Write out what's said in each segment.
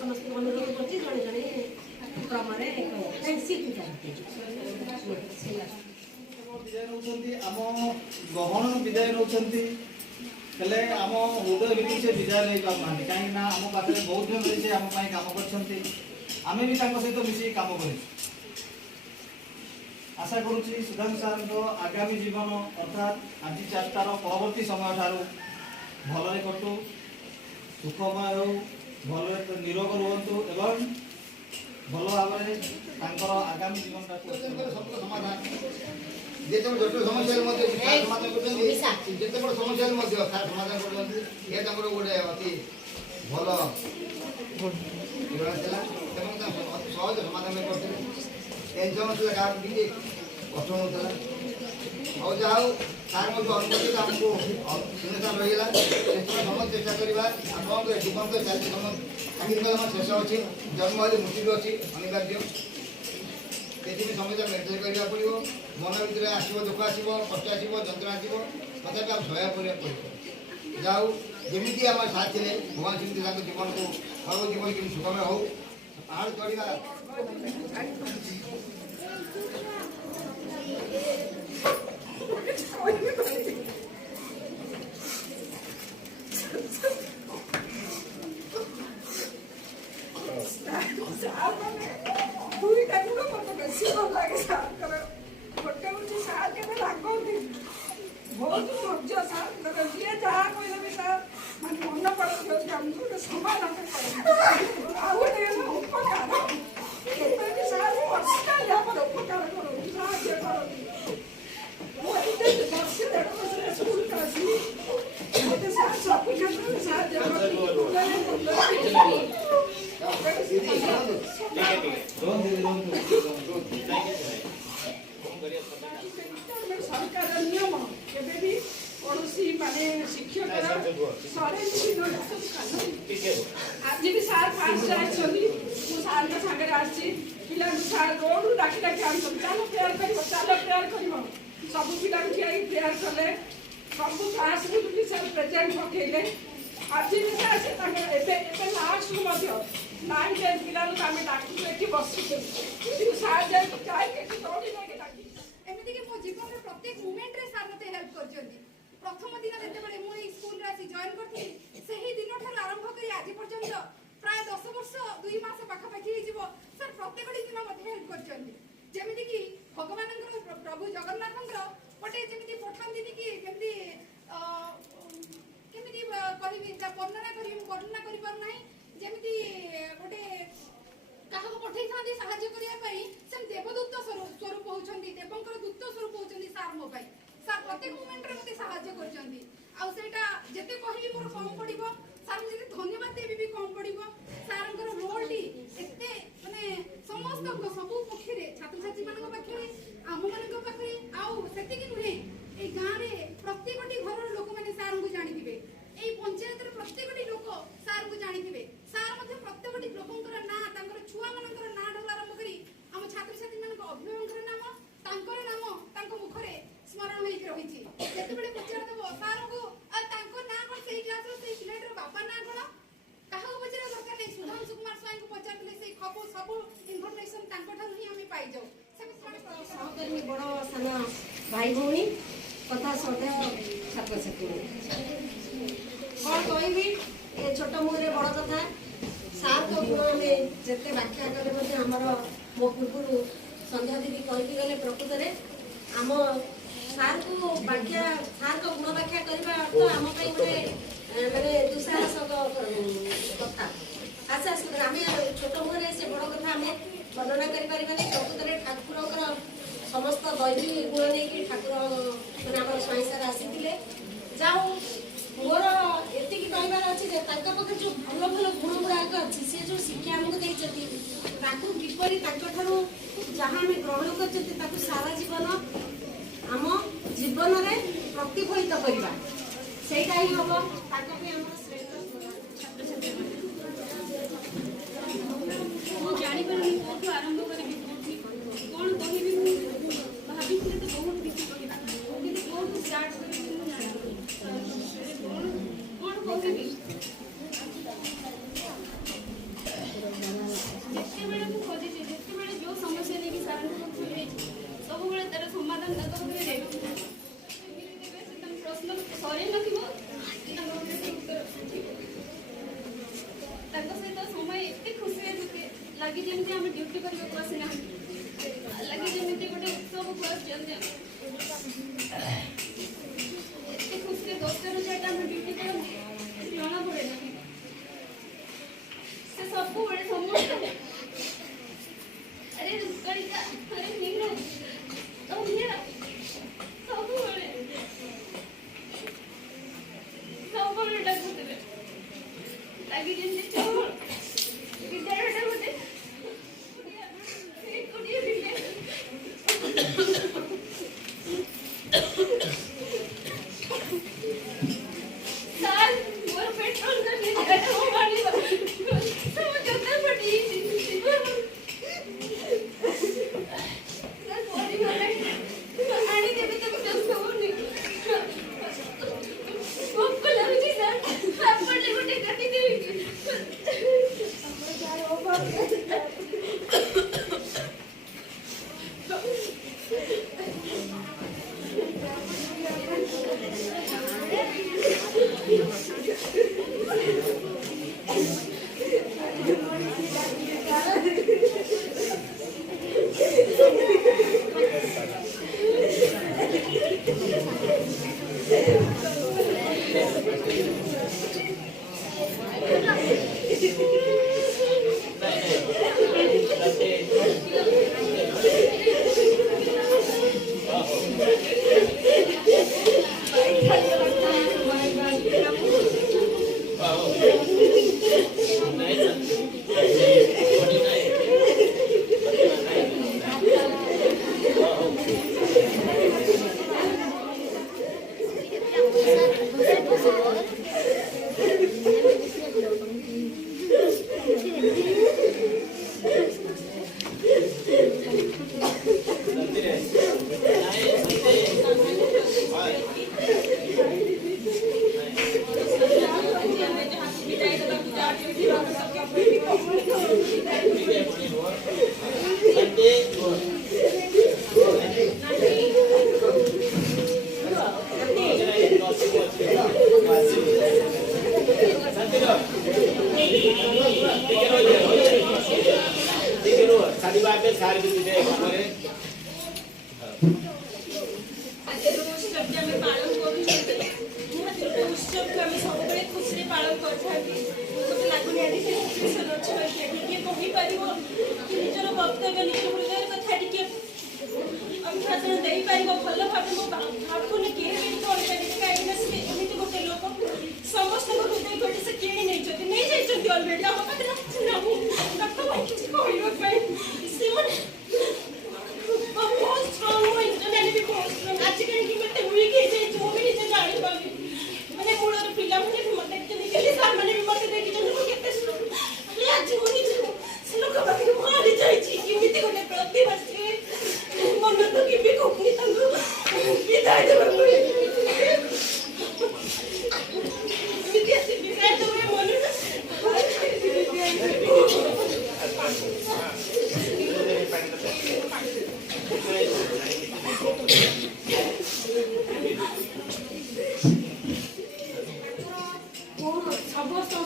समस्त अनुरोध करछि जणे जणे क्रम रे फ्रेंडशिप विदाय नौछंती आम गहन विदाय नौछंती हेले आम हृदय भितर से विदाय नहीं पाना कहीं ना आम पाखे बहुत जन रही आम काम करछंती आमे भी तांको सहित मिसी काम करी आशा करुछि सुधांशु सार आगामी जीवन अर्थात आज 4टार परवर्ती समय ठारू भलरे कटु सुखमय हो भल निरोग रुहतु एवं भल भाव आगामी जीवन समाधान जत जटिल समस्या समाधान करते बड़ समस्या समाधान करते ये गोटे अति भल अति सहज समाधान करते टेंशन क्या कष्ट होता और जहाँ सार अनुमति आमको सिंहस्थान रहीगला समस्त चेष्टा करवा आप जीवन तो चलती चाकरी शेष अच्छी जन्म हेल्ले मृत्यु भी अच्छी अनिवार्य से समस्या मेडिटेट करने पड़ो मन भर आसो दुख आसो कष्ट आसो जंत्रणा आसो तथापि आप सहाय करा पड़ो जाऊ जमी आम साथ थे भगवान सेमती जीवन को सर्व जीवन कि सुखमय हो पहाड़ चढ़ा बहुत धैर्य सार जी जहाँ कहले भी सार मन पड़े समाधान उपकार सार उपकार करो साहय करो स्कूल सब क्षेत्र में साहाଯ୍य सरकार नियम केबे भी पड़ोसी माने शिक्षक आज भी सार फास्ट आछी सार सागर आसी पिला सार रोड डाकी डाकी आन चलो प्रेयर कर सब पिला प्रेयर कले सब क्लास भी सर प्रेजेंट पकेले आज भी सार से लास्ट 9 10 पिला आम डाकू ये बस सार जाए दौड़ी जाके डाकी एमती कि मो जीवन में प्रत्येक मोमेंट रे सर मते हेल्प करजोंदी प्रथम दिन जेते बळे मो ए स्कूल रे आसी जॉइन करथि सेही दिन ठार आरंभ करी आज पर्यंत प्राय 10 वर्ष 2 मास पाखा पाखी हिजिवो सर प्रत्येक दिन मते हेल्प करजोंदी जेमिति कि भगवानंकर प्रभु जगन्नाथंकर पटे जेमिति पठांदिनी कि केमिति केमिति कहिबि ता वर्णना करी वर्णना करि पर नाही जेमिति गोटे काहको पठै थांदी सहाय्य करिया पई सेम देवदूत स्वरूप होउछंदी देवंकर दूत स्वरूप होउछंदी सार मो पई सार प्रत्येक मोमेंट रे मते सहाय्य करछंदी आ सेटा जते कहि मोर कम पडिबो सार जते धन्यवाद देबी भी कम पडिबो सारंकर रोल टी एते माने समस्त सबु पक्षी रे छात्र छात्री मानक पक्षी आम मानक पक्षी आउ सेति कि नुहे ए गां रे प्रत्येकटी घर लोक माने सार को जानि दिबे ए पंचायत रे प्रत्येकटी लोक सार को जानि दिबे सार मध्ये प्रत्येकटी लोकंकर ना तांकर छुआ मानकर ना ढल आरंभ करी हम छात्र छात्री मानक अभिभावकर नाम तांकर नाम तांको मुखरे स्मरण होई रहिछि जते बेले पचार देबो सार को आ तांको ना कोन सेही क्लास रो सेही स्टूडेंट रो बापा ना कोन काहा को पचार दरकार नै सुधांशु कुमार स्वाई को पचार देले सेही खबो सब इन्फॉर्मेशन तांको ठार ही हमें पाई जाऊ सहकर्मी बड़ साना भाई भौणी कथा सदा छात्र छात्री कौन कहबी ए छोट मुहरे बड़ कथा सार को गुण हमें जिते व्याख्या कले आमर मो पूर्व संध्या देवी कहीकि गले प्रकृत में आम सार को व्याख्या सार को गुण व्याख्या करने अर्थ आम गोटे माने दुस्साहस कथा आशा आम छोट मुहरे से बड़ कथा आम वर्णना करें प्रकृत में ठाकुर समस्त दैवी गुण नहीं ठाकुर मैंने आम स्वाई सार आसी जाऊ मोर एति कहबार अच्छे पाखे जो भल भल गुण गुड़ाक अच्छी सी जो शिक्षा आमको देती किपरि जहाँ आम ग्रहण कर सारा जीवन आम जीवन में प्रतिफलित करवा सेटा ही हम जापारे आरंभ करी कौन कह भाभी तो बहुत किसी कौन स्टार्ट कौन कह ଲାଗି ଯେମିତି ଆମେ ଡ୍ୟୁଟି କରିବାକୁ ଆସିନାହାନ୍ତି, ଲାଗି ଯେମିତି ଗୋଟେ ଉତ୍ସବକୁ ଆସିଛନ୍ତି। ଏତେ ଖୁସିରେ 10ଟାରୁ ଯାଇକି ଆମେ ଡ୍ୟୁଟି କରନ୍ତି ଜଣା ପଡ଼େ ନାହିଁ। ସେ ସବୁବେଳେ ସମସ୍ତେ ଆରେ ରୁକାଳିକା, ଆରେ ନିର, ତନ୍ୟା ସବୁବେଳେ ଡାକୁଥିଲେ। ଲାଗି ଯେମିତି ଚହଳ ବିଦ୍ୟାଳୟଟା ଗୋଟେ ଏକୁଟିଆ ବିଦ୍ୟାଳୟ। ସାର୍ ମୋର ପେଟ୍ରୋଲ ଆଣିବା ସବୁ ଜୋତା ଫଟିଯାଇଛି। ଆଣିଦେବେ ତାକୁ ବ୍ୟସ୍ତ ହଉନି। ଭୋକ ଲାଗୁଛି ସାର୍, ଆପଣଲେ ଗୋଟେ କାଟିଦେବି କି?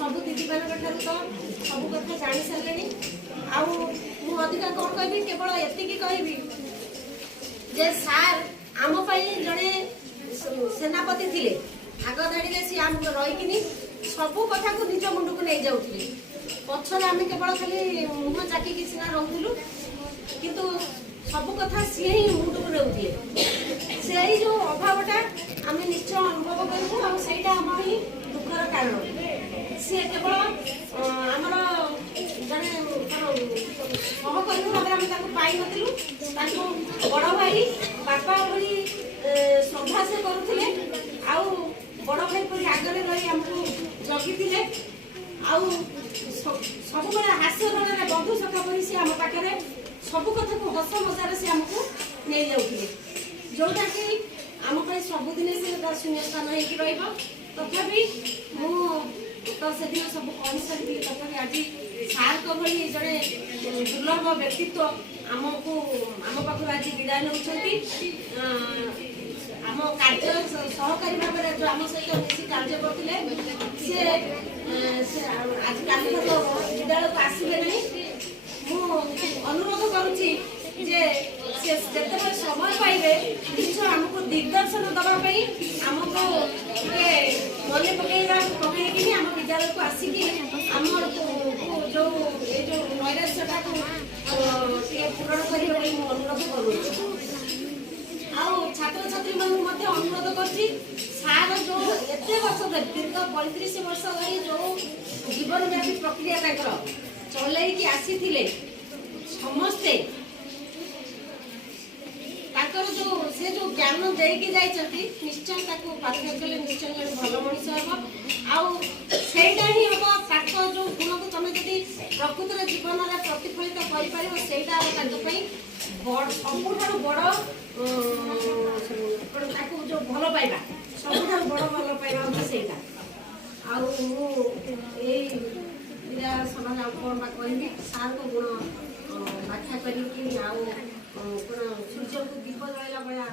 ସବୁ ଦିଦିମାନଙ୍କ ଠାରୁ ତ ସବୁ କଥା ଜାଣି ସାରିଲେଣି। ଆଉ ମୁଁ ଅଧିକା କ'ଣ କହିବି, କେବଳ ଏତିକି କହିବି ଯେ ସାର୍ ଆମ ପାଇଁ ଜଣେ ସେନାପତି ଥିଲେ। ଆଗ ଧାଡ଼ିରେ ସିଏ ଆମକୁ ରହିକିନି ସବୁ କଥାକୁ ନିଜ ମୁଣ୍ଡକୁ ନେଇଯାଉଥିଲେ। ପଛରେ ଆମେ କେବଳ ଖାଲି ମୁହଁ ଚାକିକି ସିନା ରହୁଥିଲୁ, କିନ୍ତୁ ସବୁ କଥା ସିଏ ହିଁ ମୁଣ୍ଡକୁ ନେଉଥିଲେ। ସେଇ ଯେଉଁ ଅଭାବଟା ଆମେ ନିଶ୍ଚୟ ଅନୁଭବ କରିବୁ, ଆଉ ସେଇଟା ଆମର ହିଁ ଦୁଃଖର କାରଣ। ସିଏ କେବଳ ଆମର ଜଣେ ସହକର୍ମୀ ଭାବରେ ଆମେ ତାକୁ ପାଇନଥିଲୁ, ତାଙ୍କୁ ବଡ଼ ଭାଇ ବାପା ଭଳି ଶ୍ରଦ୍ଧା ସେ କରୁଥିଲେ। ଆଉ ବଡ଼ ଭାଇ ପରି ଆଗରେ ରହି ଆମକୁ ଜଗିଥିଲେ। ଆଉ ସବୁବେଳେ ହାସ୍ୟରଣରେ ବନ୍ଧୁ ସଖା ପରି ସେ ଆମ ପାଖରେ ସବୁ କଥାକୁ ହସ ମଜାରେ ସେ ଆମକୁ ନେଇଯାଉଥିଲେ, ଯେଉଁଟାକି ଆମ ପାଇଁ ସବୁଦିନେ ସେ ଦର୍ଶନୀୟ ସ୍ଥାନ ହେଇକି ରହିବ। ତଥାପି ମୁଁ ତ ସେଦିନ ସବୁ କହିସାରିଥିଲି, ତଥାପି ଆଜି ସାର୍ଙ୍କ ଭଳି ଜଣେ ଦୁର୍ଲଭ ବ୍ୟକ୍ତିତ୍ୱ ଆମ ପାଖରୁ ଆଜି ବିଦାୟ ନେଉଛନ୍ତି। ଆମ କାର୍ଯ୍ୟ ସହକାରୀ ଭାବରେ ଯେଉଁ ଆମ ସହିତ ମିଶି କାର୍ଯ୍ୟ କରୁଥିଲେ, ସେ ଆଜି କାଲି ବିଦ୍ୟାଳୟକୁ ଆସିବେ ନାହିଁ। ଅନୁରୋଧ କରୁଛି ଯେ ସେ ଯେତେବେଳେ ସମୟ ପାଇବେ ନିଶ୍ଚୟ ଆମକୁ ଦିଗ୍ଦର୍ଶନ ଦେବା ପାଇଁ ଆମକୁ ଟିକେ ମନେ ପକେଇକିନି ଆମ ବିଦ୍ୟାଳୟକୁ ଆସିକି ଆମର ଯେଉଁ ଏଇ ଯେଉଁ ନୈରାଶ୍ୟଟାକୁ ଟିକେ ପୂରଣ କରିବେ ବୋଲି ମୁଁ ଅନୁରୋଧ କରୁଛି। ଆଉ ଛାତ୍ରଛାତ୍ରୀମାନଙ୍କୁ ମଧ୍ୟ ଅନୁରୋଧ କରୁଛି ସାର୍ ଯେଉଁ ଏତେ ବର୍ଷ ଧରି ଦୀର୍ଘ 35 ବର୍ଷ ଧରି ଯେଉଁ ଜୀବନବ୍ୟାପୀ ପ୍ରକ୍ରିୟା ତାଙ୍କର ଚଲେଇକି ଆସିଥିଲେ ସମସ୍ତେ ତାଙ୍କର ସେ ଯେଉଁ ଜ୍ଞାନ ଦେଇକି ଯାଇଛନ୍ତି ନିଶ୍ଚୟ ତାକୁ ପାଥେୟ କଲେ ନିଶ୍ଚୟ ଜଣେ ଭଲ ମଣିଷ ହେବ। ଆଉ ସେଇଟା ହିଁ ହେବ ତାଙ୍କ ଯେଉଁ ଗୁଣକୁ ତମେ ଯଦି ପ୍ରକୃତରେ ଜୀବନରେ ପ୍ରତିଫଳିତ କରିପାରିବ ସେଇଟା ହେବ ତାଙ୍କ ପାଇଁ ସବୁଠାରୁ ବଡ଼ ତାକୁ ଯେଉଁ ଭଲ ପାଇବା ସବୁଠାରୁ ବଡ଼ ଭଲ ପାଇବା ହେଉଛି ସେଇଟା। ଆଉ ମୁଁ ଏଇ ସଭାରେ ଆଉ କ'ଣ ବା କହିବି ସାର୍ଙ୍କ ଗୁଣ ବ୍ୟାଖ୍ୟା କରିକି ଆଉ କ'ଣ ସୂର୍ଯ୍ୟକୁ ଦୀପ ଜଳାଇଲା ଭଳିଆ